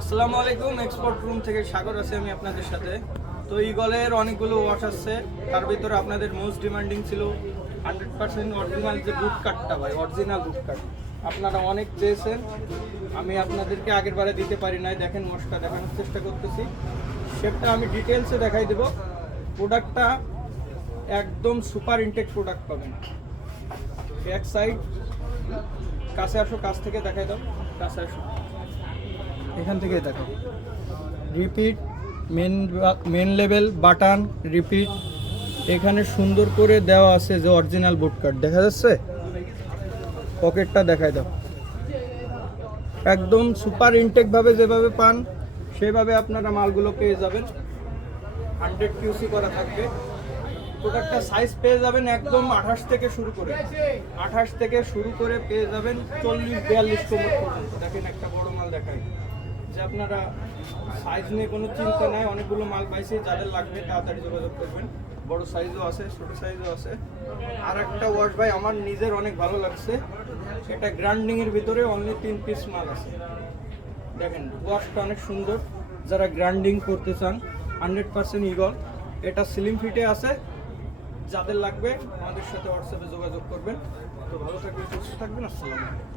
আসসালামু আলাইকুম, export room থেকে সাগর আছে আমি আপনাদের সাথে। তো ইগলের অনেকগুলো ওয়াশ আসছে, তার ভিতরে আপনাদের মোস্ট ডিমান্ডিং ছিল 100% অরিজিনাল যে বুট কাটটা ভাই, অরিজিনাল বুট কাট আপনারা অনেক চেয়েছেন। আমি আপনাদেরকে আগের বারে দিতে পারি নাই, দেখেন ওয়াশটা দেখানোর চেষ্টা করতেছি। শেপটা আমি ডিটেলসে দেখাই দেবো। প্রোডাক্টটা একদম সুপার ইনটেক প্রোডাক্ট পাবেন। ব্যাক সাইড, কাছে আসো, কাছ থেকে দেখাই দাও, কাছে আসো, এখান থেকে দেখো। Repeat main level button repeat, এখানে সুন্দর করে দেওয়া আছে যে অরিজিনাল বুট কাট দেখা যাচ্ছে। পকেটটা দেখাই দাও, একদম সুপার ইনটেক ভাবে যেভাবে পান সেভাবে আপনারা মালগুলো পেয়ে যাবেন। 100 কিউসি করা থাকবে। প্রোডাক্টটা সাইজ পেয়ে যাবেন একদম 28 থেকে শুরু করে, 28 থেকে শুরু করে পেয়ে যাবেন 40-42 কোমর পর্যন্ত। দেখেন একটা বড় মাল দেখাই যে আপনারা সাইজ নিয়ে কোনো চিন্তা নাই, অনেকগুলো মাল পাইছি, যাদের লাগবে তাড়াতাড়ি যোগাযোগ করবেন। বড় সাইজও আছে, ছোট সাইজও আছে। আর একটা ওয়াশ ভাই আমার নিজের অনেক ভালো লাগছে, এটা গ্রাইন্ডিং এর ভিতরে অনলি 3 পিস মাল আছে। দেখেন ওয়াশটা অনেক সুন্দর, যারা গ্রাইন্ডিং করতে চান 100% ইগল। এটা স্লিম ফিটে আছে, যাদের লাগবে আমাদের সাথে হোয়াটসঅ্যাপে যোগাযোগ করবেন। তো ভালো থাকবেন, সুস্থ থাকবেন, আসসালামু আলাইকুম।